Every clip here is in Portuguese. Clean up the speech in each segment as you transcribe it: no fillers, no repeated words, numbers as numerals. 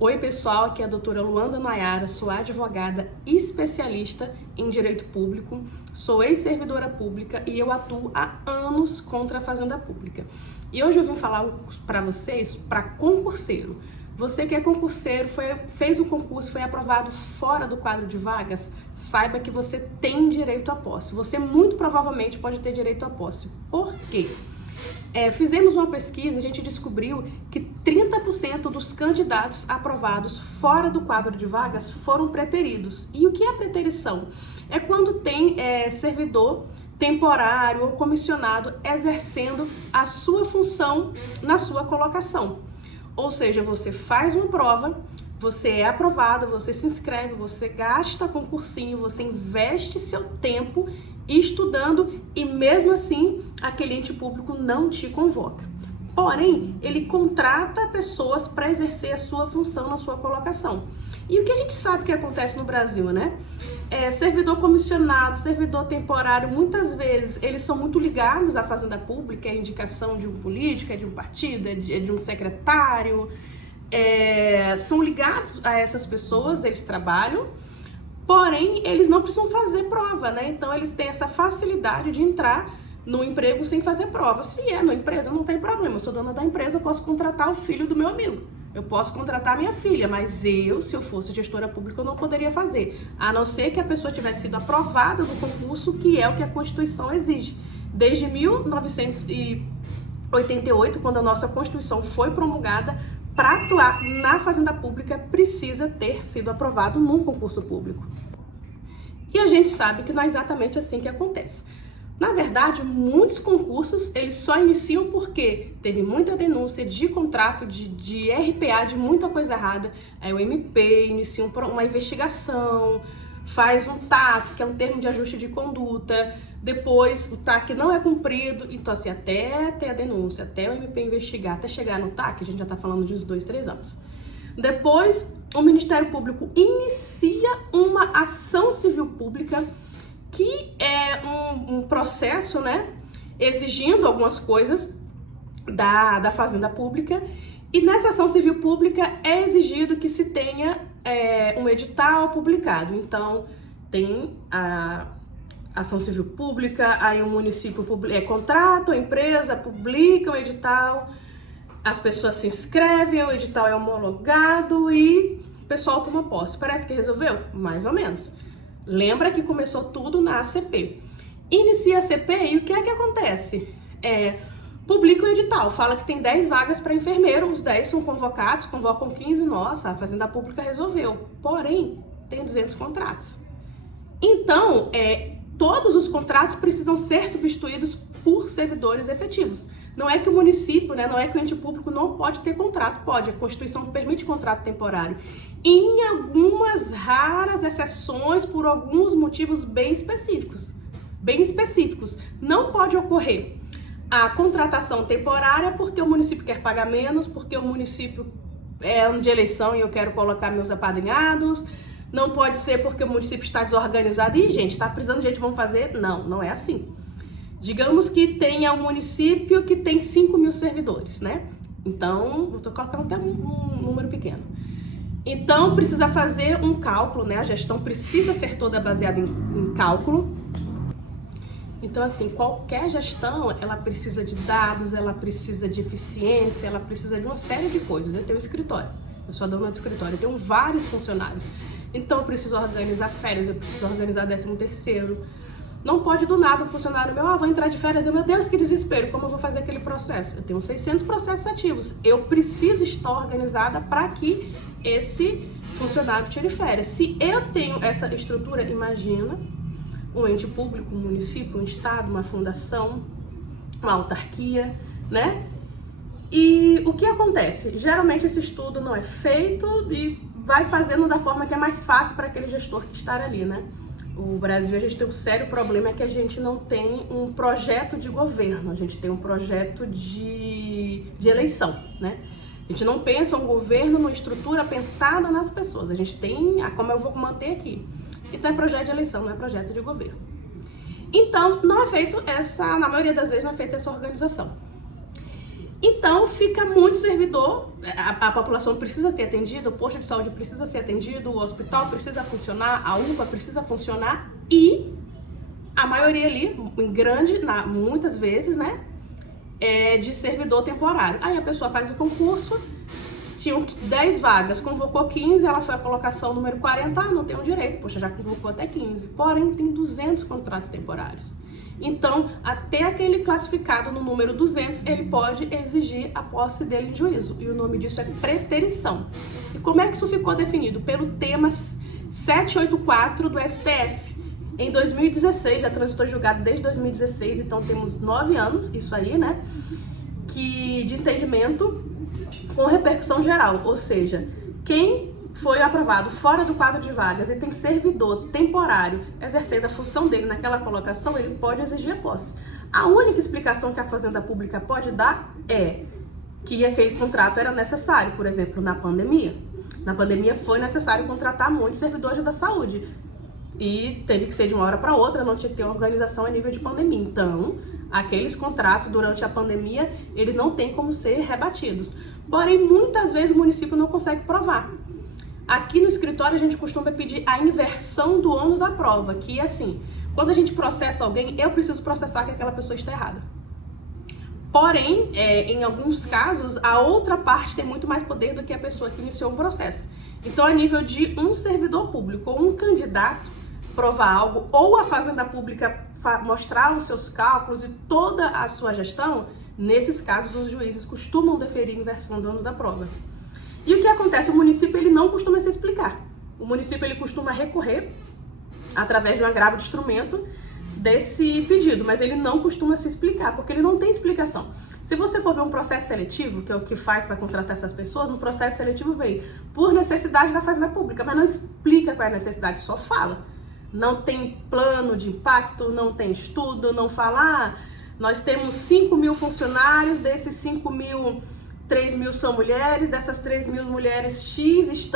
Oi pessoal, aqui é a doutora Luanda Nayara, sou advogada especialista em direito público, sou ex-servidora pública e eu atuo há anos contra a Fazenda Pública. E hoje eu vim falar para vocês, para concurseiro. Você que é concurseiro, fez o concurso, foi aprovado fora do quadro de vagas, saiba que você tem direito à posse. Você muito provavelmente pode ter direito à posse. Por quê? Fizemos uma pesquisa, a gente descobriu que 30% dos candidatos aprovados fora do quadro de vagas foram preteridos. E o que é preterição? É quando tem servidor temporário ou comissionado exercendo a sua função na sua colocação. Ou seja, você faz uma prova, você é aprovado, você se inscreve, você gasta concursinho, você investe seu tempo estudando e mesmo assim aquele ente público não te convoca. Porém, ele contrata pessoas para exercer a sua função na sua colocação. E o que a gente sabe que acontece no Brasil, né? Servidor comissionado, servidor temporário, muitas vezes eles são muito ligados à Fazenda Pública, é indicação de um político, é de um partido, é de um secretário, são ligados a essas pessoas, eles trabalham, porém eles não precisam fazer prova, né? Então eles têm essa facilidade de entrar no emprego sem fazer prova. Se é na empresa, não tem problema, eu sou dona da empresa, eu posso contratar o filho do meu amigo. Eu posso contratar minha filha, mas se eu fosse gestora pública, eu não poderia fazer. A não ser que a pessoa tivesse sido aprovada no concurso, que é o que a Constituição exige. Desde 1988, quando a nossa Constituição foi promulgada, para atuar na Fazenda Pública, precisa ter sido aprovado num concurso público. E a gente sabe que não é exatamente assim que acontece. Na verdade, muitos concursos, eles só iniciam porque teve muita denúncia de contrato, de RPA, de muita coisa errada. Aí o MP inicia uma investigação, faz um TAC, que é um termo de ajuste de conduta, depois o TAC não é cumprido, então assim, até ter a denúncia, até o MP investigar, até chegar no TAC, a gente já está falando de uns 2, 3 anos. Depois, o Ministério Público inicia uma ação civil pública, que é um processo, né, exigindo algumas coisas da Fazenda Pública, e nessa ação civil pública é exigido que se tenha um edital publicado. Então, tem a ação civil pública, aí o município contrata, a empresa publica o edital, as pessoas se inscrevem, o edital é homologado e o pessoal toma posse. Parece que resolveu? Mais ou menos. Lembra que começou tudo na ACP. Inicia a ACP e o que é que acontece? Publica o edital, fala que tem 10 vagas para enfermeiro, os 10 são convocados, convocam 15, nossa, a Fazenda Pública resolveu. Porém, tem 200 contratos. Então, todos os contratos precisam ser substituídos por servidores efetivos. Não é que o município, né, não é que o ente público não pode ter contrato, pode, a Constituição permite contrato temporário. Em algumas raras exceções, por alguns motivos bem específicos, não pode ocorrer a contratação temporária porque o município quer pagar menos, porque o município é ano de eleição e eu quero colocar meus apadrinhados. Não pode ser porque o município está desorganizado e, gente, está precisando de gente, vamos fazer? Não, não é assim. Digamos que tenha um município que tem 5.000 servidores, né? Então, eu estou colocando até um número pequeno. Então, precisa fazer um cálculo, né? A gestão precisa ser toda baseada em cálculo. Então, assim, qualquer gestão, ela precisa de dados, ela precisa de eficiência, ela precisa de uma série de coisas. Eu tenho um escritório, eu sou a dona do escritório, eu tenho vários funcionários. Então, eu preciso organizar férias, eu preciso organizar 13º. Não pode do nada o funcionário meu, vou entrar de férias, meu Deus, que desespero, como eu vou fazer aquele processo? Eu tenho 600 processos ativos, eu preciso estar organizada para que esse funcionário tire férias. Se eu tenho essa estrutura, imagina um ente público, um município, um estado, uma fundação, uma autarquia, né? E o que acontece? Geralmente esse estudo não é feito e vai fazendo da forma que é mais fácil para aquele gestor que está ali, né? O Brasil, a gente tem um sério problema, é que a gente não tem um projeto de governo, a gente tem um projeto de eleição, né? A gente não pensa um governo, uma estrutura pensada nas pessoas, a gente tem como eu vou manter aqui. Então é projeto de eleição, não é projeto de governo. Então, não é feito na maioria das vezes não é feita essa organização. Então fica muito servidor, a população precisa ser atendida, o posto de saúde precisa ser atendido, o hospital precisa funcionar, a UPA precisa funcionar e a maioria ali, em grande, muitas vezes, né, é de servidor temporário. Aí a pessoa faz o concurso, tinham 10 vagas, convocou 15, ela foi a colocação número 40, não tem um direito, poxa, já convocou até 15, porém tem 200 contratos temporários. Então, até aquele classificado no número 200, ele pode exigir a posse dele em juízo. E o nome disso é preterição. E como é que isso ficou definido? Pelo tema 784 do STF. Em 2016, já transitou julgado desde 2016, então temos 9 anos, isso aí, né? De entendimento com repercussão geral. Ou seja, quem foi aprovado fora do quadro de vagas e tem servidor temporário exercendo a função dele naquela colocação, ele pode exigir a posse. A única explicação que a Fazenda Pública pode dar é que aquele contrato era necessário, por exemplo, na pandemia. Na pandemia foi necessário contratar muitos servidores da saúde e teve que ser de uma hora para outra, não tinha que ter uma organização a nível de pandemia. Então, aqueles contratos durante a pandemia, eles não têm como ser rebatidos. Porém, muitas vezes o município não consegue provar. Aqui no escritório a gente costuma pedir a inversão do ônus da prova, que é assim, quando a gente processa alguém, eu preciso processar que aquela pessoa está errada. Porém, em alguns casos, a outra parte tem muito mais poder do que a pessoa que iniciou um processo. Então, a nível de um servidor público ou um candidato provar algo, ou a Fazenda Pública mostrar os seus cálculos e toda a sua gestão, nesses casos os juízes costumam deferir a inversão do ônus da prova. E o que acontece? O município ele não costuma se explicar. O município ele costuma recorrer através de um agravo de instrumento desse pedido, mas ele não costuma se explicar, porque ele não tem explicação. Se você for ver um processo seletivo, que é o que faz para contratar essas pessoas, no processo seletivo vem por necessidade da Fazenda Pública, mas não explica qual é a necessidade, só fala. Não tem plano de impacto, não tem estudo, não fala, nós temos 5.000 funcionários, desses 5.000, 3.000 são mulheres, dessas 3.000 mulheres, X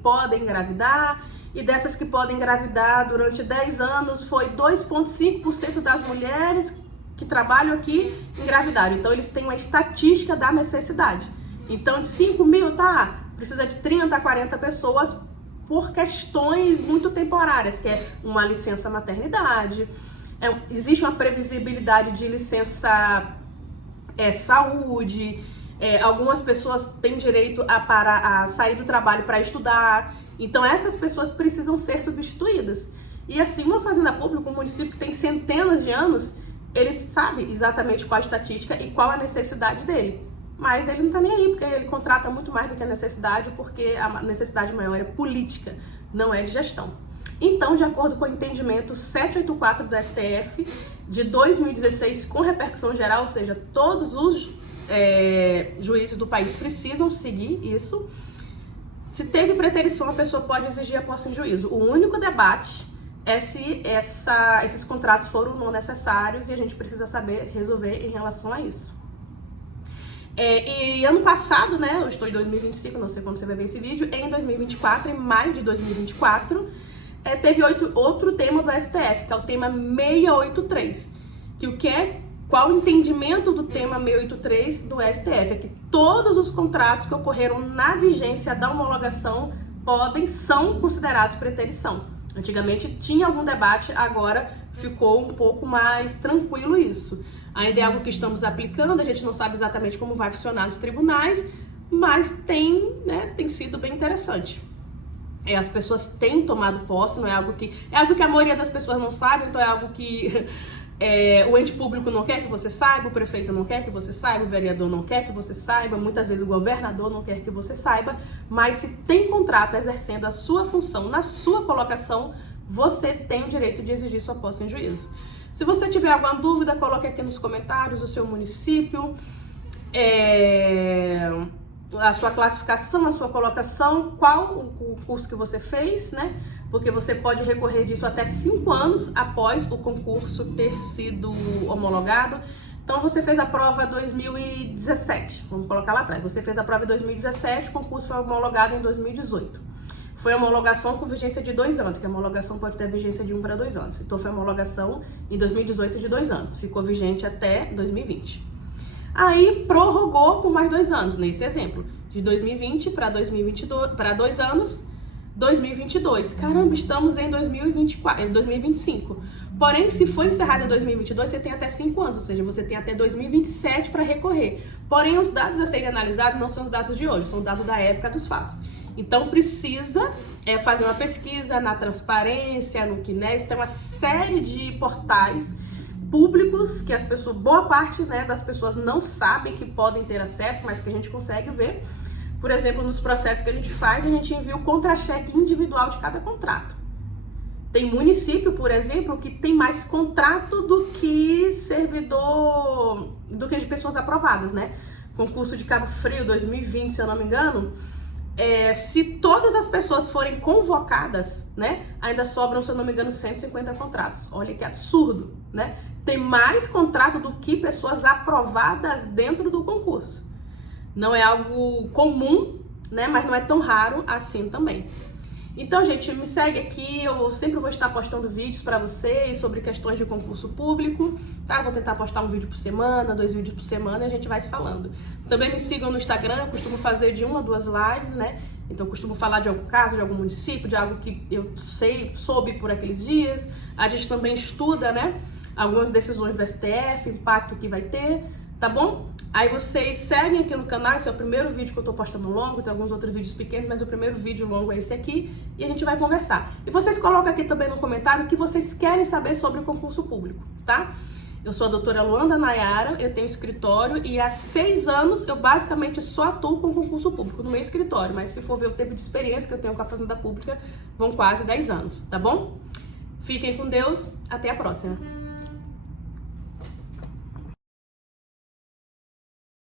podem engravidar, e dessas que podem engravidar durante 10 anos, foi 2,5% das mulheres que trabalham aqui engravidaram. Então, eles têm uma estatística da necessidade. Então, de 5.000, precisa de 30 a 40 pessoas por questões muito temporárias, que é uma licença maternidade, existe uma previsibilidade de licença saúde, algumas pessoas têm direito a sair do trabalho para estudar, então essas pessoas precisam ser substituídas. E assim, uma fazenda pública, um município que tem centenas de anos, ele sabe exatamente qual a estatística e qual a necessidade dele. Mas ele não tá nem aí, porque ele contrata muito mais do que a necessidade, porque a necessidade maior é política, não é de gestão. Então, de acordo com o entendimento 784 do STF de 2016, com repercussão geral, ou seja, todos os juízes do país precisam seguir isso. Se teve preterição, a pessoa pode exigir a posse em juízo. O único debate é se esses contratos foram não necessários e a gente precisa saber resolver em relação a isso. E ano passado, né, eu estou em 2025, não sei quando você vai ver esse vídeo, em 2024, em maio de 2024, teve outro tema do STF, que é o tema 683, qual o entendimento do tema 683 do STF? É que todos os contratos que ocorreram na vigência da homologação são considerados preterição. Antigamente tinha algum debate, agora ficou um pouco mais tranquilo isso. Ainda é algo que estamos aplicando, a gente não sabe exatamente como vai funcionar nos tribunais, mas tem sido bem interessante. As pessoas têm tomado posse, não é algo que a maioria das pessoas não sabe, então é algo que o ente público não quer que você saiba, o prefeito não quer que você saiba, o vereador não quer que você saiba, muitas vezes o governador não quer que você saiba, mas se tem contrato exercendo a sua função na sua colocação, você tem o direito de exigir sua posse em juízo. Se você tiver alguma dúvida, coloque aqui nos comentários o seu município, a sua classificação, a sua colocação, qual o curso que você fez, né? Porque você pode recorrer disso até 5 anos após o concurso ter sido homologado. Então, você fez a prova 2017, vamos colocar lá atrás. Você fez a prova em 2017, o concurso foi homologado em 2018. Foi homologação com vigência de 2 anos, que a homologação pode ter vigência de 1 para 2 anos. Então, foi homologação em 2018 de 2 anos, ficou vigente até 2020. Aí prorrogou por mais 2 anos, nesse exemplo, de 2020 para 2022, para 2 anos, 2022. Caramba, estamos em 2025. Porém, se for encerrado em 2022, você tem até 5 anos, ou seja, você tem até 2027 para recorrer. Porém, os dados a serem analisados não são os dados de hoje, são dados da época dos fatos. Então, precisa fazer uma pesquisa na Transparência, no CNeS, tem uma série de portais públicos que as pessoas, boa parte, né, das pessoas não sabem que podem ter acesso, mas que a gente consegue ver. Por exemplo, nos processos que a gente faz, a gente envia o contra-cheque individual de cada contrato. Tem município, por exemplo, que tem mais contrato do que servidor, do que de pessoas aprovadas, né? Concurso de Cabo Frio 2020, se eu não me engano, se todas as pessoas forem convocadas, né, ainda sobram, se eu não me engano, 150 contratos. Olha que absurdo, né? Tem mais contrato do que pessoas aprovadas dentro do concurso. Não é algo comum, né, mas não é tão raro assim também. Então, gente, me segue aqui, eu sempre vou estar postando vídeos para vocês sobre questões de concurso público, tá? Vou tentar postar um vídeo por semana, 2 vídeos por semana e a gente vai se falando. Também me sigam no Instagram, eu costumo fazer de 1 a 2 lives, né? Então, eu costumo falar de algum caso, de algum município, de algo que eu soube por aqueles dias. A gente também estuda, né, algumas decisões do STF, impacto que vai ter, tá bom? Aí vocês seguem aqui no canal, esse é o primeiro vídeo que eu tô postando longo, tem alguns outros vídeos pequenos, mas o primeiro vídeo longo é esse aqui, e a gente vai conversar. E vocês colocam aqui também no comentário o que vocês querem saber sobre o concurso público, tá? Eu sou a doutora Luanda Nayara, eu tenho escritório e há 6 anos eu basicamente só atuo com concurso público no meu escritório, mas se for ver o tempo de experiência que eu tenho com a Fazenda Pública, vão quase 10 anos, tá bom? Fiquem com Deus, até a próxima!